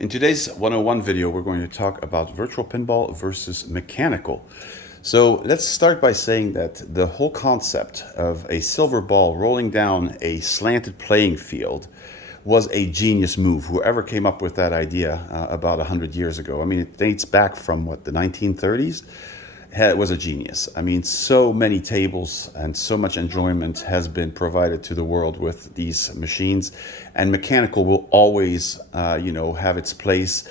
In today's 101 video, we're going to talk about virtual pinball versus mechanical. So let's start by saying that the whole concept of a silver ball rolling down a slanted playing field was a genius move. Whoever came up with that idea about 100 years ago, I mean, it dates back from what, the 1930s? It was a genius. I mean, so many tables and so much enjoyment has been provided to the world with these machines, and mechanical will always, have its place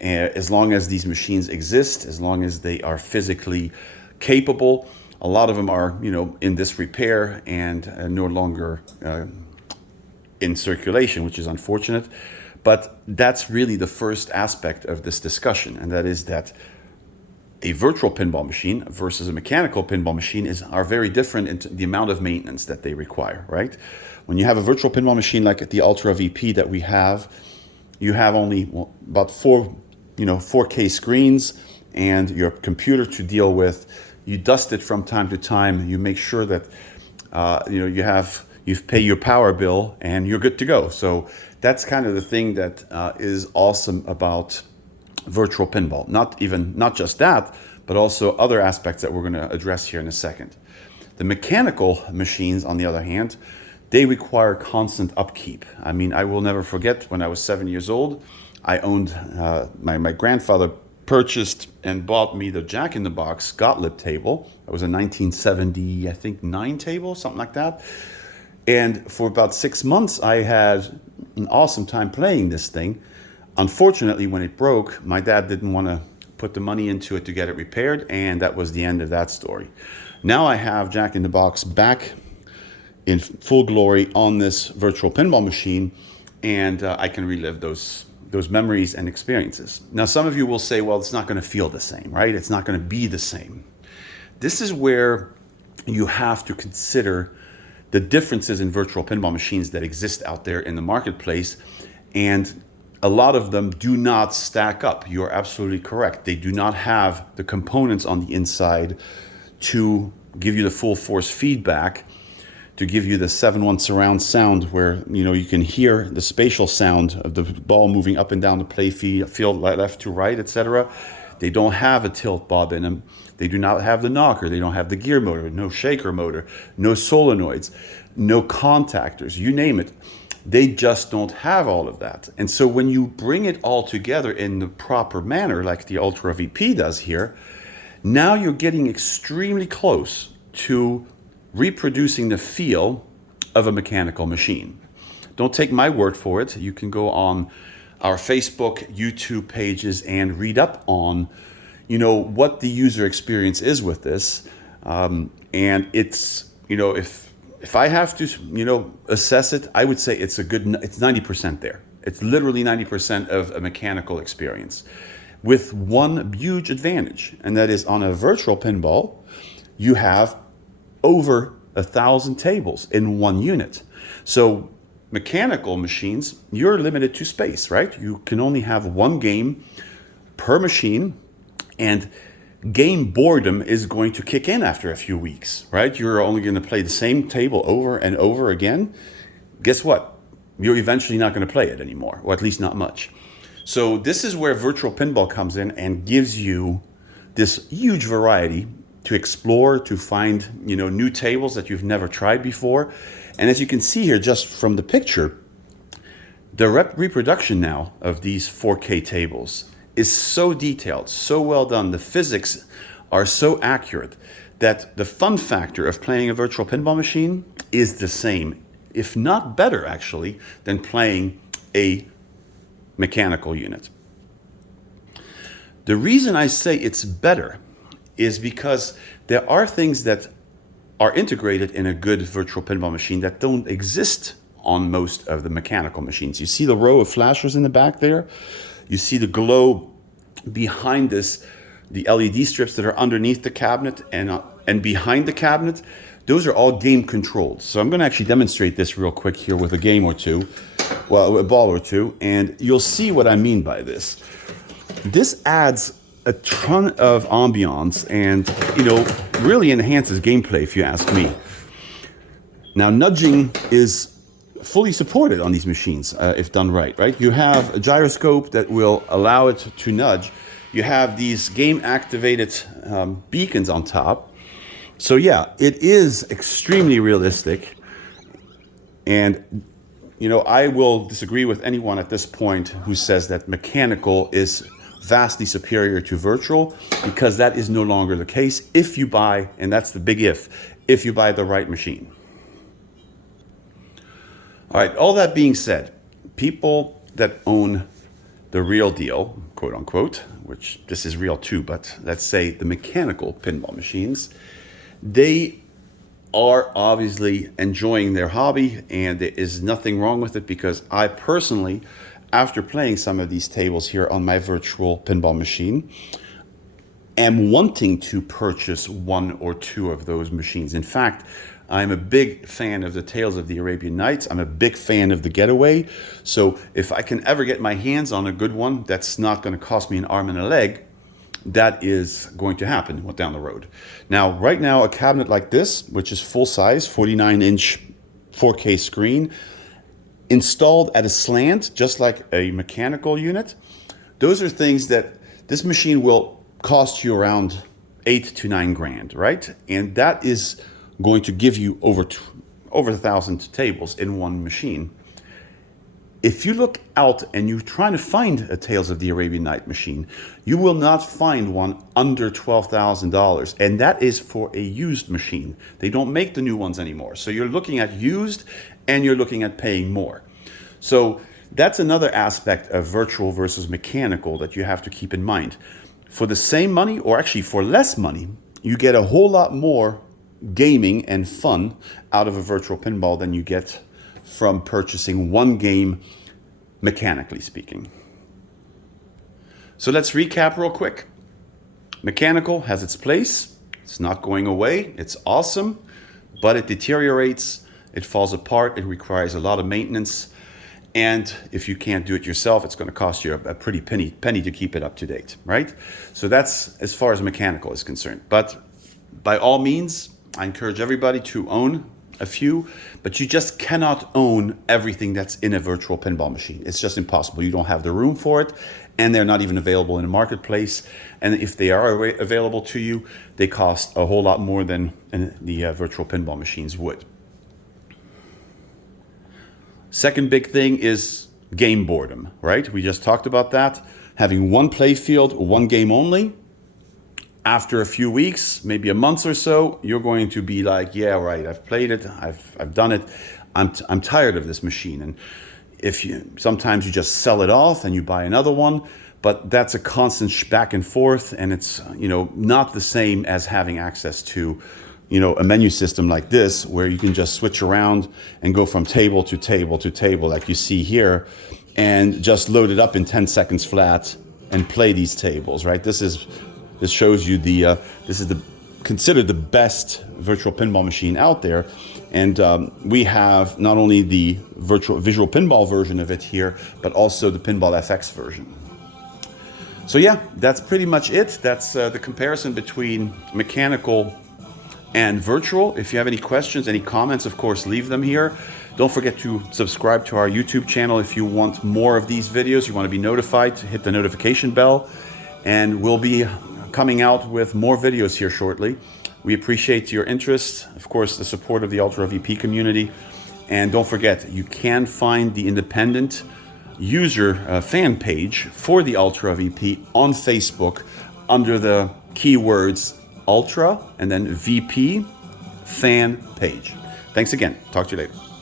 as long as these machines exist, as long as they are physically capable. A lot of them are, in disrepair and no longer in circulation, which is unfortunate. But that's really the first aspect of this discussion, and that is that a virtual pinball machine versus a mechanical pinball machine are very different in the amount of maintenance that they require, right? When you have a virtual pinball machine like the Ultra VP that we have, you have only about 4K screens and your computer to deal with. You dust it from time to time. You make sure that you pay your power bill and you're good to go. So that's kind of the thing that is awesome about virtual pinball. Not just that, but also other aspects that we're going to address here in a second. The mechanical machines, on the other hand, they require constant upkeep. I mean, I will never forget when I was 7 years old, I owned, my grandfather purchased and bought me the Jack in the Box Gottlieb table. It was a 1970, I think, 9 table, something like that. And for about 6 months, I had an awesome time playing this thing. Unfortunately, when it broke, my dad didn't want to put the money into it to get it repaired, and that was the end of that story. Now I have Jack in the Box back in full glory on this virtual pinball machine, and I can relive those memories and experiences. Now, some of you will say, well, it's not going to feel the same, right? It's not going to be the same. This is where you have to consider the differences in virtual pinball machines that exist out there in the marketplace, and a lot of them do not stack up. You're absolutely correct. They do not have the components on the inside to give you the full force feedback, to give you the 7-1 surround sound where you can hear the spatial sound of the ball moving up and down the play field left to right, etc. They don't have a tilt bob in them. They do not have the knocker. They don't have the gear motor, no shaker motor, no solenoids, no contactors, you name it. They just don't have all of that. And so when you bring it all together in the proper manner, like the Ultra VP does here, now you're getting extremely close to reproducing the feel of a mechanical machine. Don't take my word for it. You can go on our Facebook, YouTube pages and read up on, what the user experience is with this. And it's, if I have to, assess it, I would say it's 90% there. It's literally 90% of a mechanical experience, with one huge advantage, and that is on a virtual pinball, you have over 1,000 tables in one unit. So mechanical machines, you're limited to space, right? You can only have one game per machine, and game boredom is going to kick in after a few weeks, right? You're only going to play the same table over and over again. Guess what? You're eventually not going to play it anymore, or at least not much. So this is where virtual pinball comes in and gives you this huge variety to explore, to find, new tables that you've never tried before. And as you can see here, just from the picture, the reproduction now of these 4K tables is so detailed, so well done. The physics are so accurate that the fun factor of playing a virtual pinball machine is the same, if not better actually, than playing a mechanical unit. The reason I say it's better is because there are things that are integrated in a good virtual pinball machine that don't exist on most of the mechanical machines. You see the row of flashers in the back there? You see the glow behind this, the LED strips that are underneath the cabinet and behind the cabinet. Those are all game controlled. So I'm going to actually demonstrate this real quick here with a game or two, well, a ball or two, and you'll see what I mean by this. This adds a ton of ambiance and, really enhances gameplay, if you ask me. Now, nudging is fully supported on these machines if done right, right? You have a gyroscope that will allow it to nudge. You have these game-activated beacons on top. So yeah, it is extremely realistic. And, you know, I will disagree with anyone at this point who says that mechanical is vastly superior to virtual, because that is no longer the case if you buy, and that's the big if you buy the right machine. All right, all that being said, people that own the real deal, quote unquote, which this is real too, but let's say the mechanical pinball machines, they are obviously enjoying their hobby, and there is nothing wrong with it, because I personally, after playing some of these tables here on my virtual pinball machine, am wanting to purchase one or two of those machines. In fact, I'm a big fan of the Tales of the Arabian Nights. I'm a big fan of the Getaway. So if I can ever get my hands on a good one that's not going to cost me an arm and a leg, that is going to happen down the road. Now, right now, a cabinet like this, which is full size, 49-inch 4K screen, installed at a slant, just like a mechanical unit, those are things that this machine will cost you around 8 to 9 grand, right? And that is going to give you over 1,000 tables in one machine. If you look out and you're trying to find a Tales of the Arabian Night machine, you will not find one under $12,000, and that is for a used machine. They don't make the new ones anymore. So you're looking at used, and you're looking at paying more. So that's another aspect of virtual versus mechanical that you have to keep in mind. For the same money, or actually for less money, you get a whole lot more gaming and fun out of a virtual pinball than you get from purchasing one game, mechanically speaking. So let's recap real quick. Mechanical has its place. It's not going away. It's awesome, but it deteriorates, it falls apart, it requires a lot of maintenance. And if you can't do it yourself, it's going to cost you a pretty penny to keep it up to date, right? So that's as far as mechanical is concerned. But by all means, I encourage everybody to own a few, but you just cannot own everything that's in a virtual pinball machine. It's just impossible. You don't have the room for it, and they're not even available in the marketplace. And if they are available to you, they cost a whole lot more than the virtual pinball machines would. Second big thing is game boredom, right? We just talked about that. Having one play field, one game only. After a few weeks, maybe a month or so, you're going to be like, yeah, right, I've played it, I've done it, I'm tired of this machine. And sometimes you just sell it off and you buy another one, but that's a constant back and forth, and it's not the same as having access to a menu system like this, where you can just switch around and go from table to table to table, like you see here, and just load it up in 10 seconds flat and play these tables, right? This shows you this is considered the best virtual pinball machine out there, and we have not only the visual pinball version of it here, but also the Pinball FX version. So yeah, that's pretty much it. That's the comparison between mechanical and virtual. If you have any questions, any comments, of course, leave them here. Don't forget to subscribe to our YouTube channel if you want more of these videos. You want to be notified, hit the notification bell, and we'll be coming out with more videos here shortly. We appreciate your interest, of course, the support of the Ultra VP community. And don't forget, you can find the independent user fan page for the Ultra VP on Facebook under the keywords Ultra and then VP fan page. Thanks again. Talk to you later.